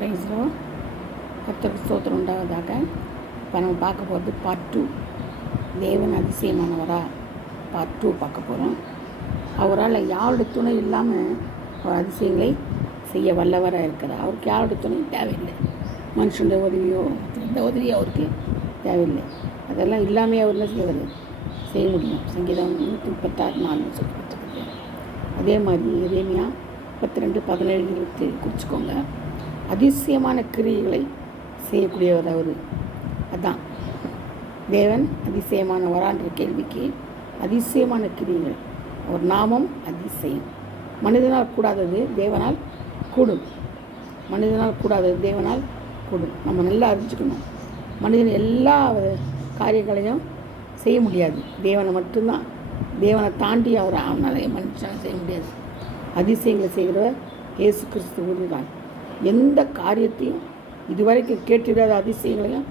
ப்ரைஸோ கர்த்தருக்கு ஸ்தோத்திரம் உண்டாவதாக. இப்போ நம்ம பார்க்க போகிறது பார்ட் 2. தேவன் அதிசயமானவரா பார்ட் 2 பார்க்க போகிறோம். அவரால் யாரோட துணை இல்லாமல் அவர் அதிசயங்களை செய்ய வல்லவராக இருக்கிறார். அவருக்கு யாரோட துணை தேவையில்லை. மனுஷனுடைய உதவியோ எந்த உதவியோ அவருக்கு தேவையில்லை. அதெல்லாம் இல்லாமல் அவர் என்ன செய்ய முடியும். சங்கீதம் 136:4 சொல்லப்பட்டிருக்கு. அதே மாதிரி எரேமியா 32:17 குறிச்சிக்கோங்க. அதிசயமான கிரியைகளை செய்யக்கூடியவர் அவர். அதுதான் தேவன் அதிசயமானவரான்ற கேள்விக்கு அதிசயமான கிரியைகள். அவர் நாமம் அதிசயம். மனிதனால் கூடாதது தேவனால் கூடும். மனிதனால் கூடாதது தேவனால் கூடும். நம்ம நல்லா அறிஞ்சுக்கணும். மனிதன் எல்லா காரியங்களையும் செய்ய முடியாது. தேவனை மட்டும்தான். தேவனை தாண்டி அவனால் மனுஷன் செய்ய முடியாது. அதிசயங்களை செய்கிறவர் இயேசு கிறிஸ்து ஒருதான். எந்த காரியத்தையும் இதுவரைக்கும் கேட்டிடாத அதிசயங்களையும்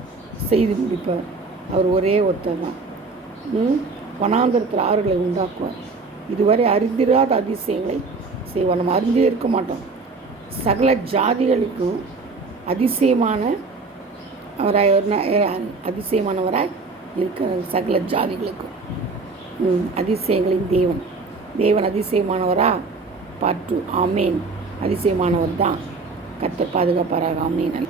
செய்து முடிப்பார். அவர் ஒரே ஒருத்தர் தான். வனாந்தரத்தில் ஆறுகளை உண்டாக்குவார். இதுவரை அறிந்திராத அதிசயங்களை செய்வார். நம்ம அறிந்தே இருக்க மாட்டோம். சகல ஜாதிகளுக்கும் அதிசயமானவராய் இருக்கிற சகல ஜாதிகளுக்கும் அதிசயங்களின் தேவன் அதிசயமானவரா பார்ட் 2. ஆமேன். அதிசயமானவர் தான். கர்த்தர் பாதுகாப்பாராக. ஆமேன்.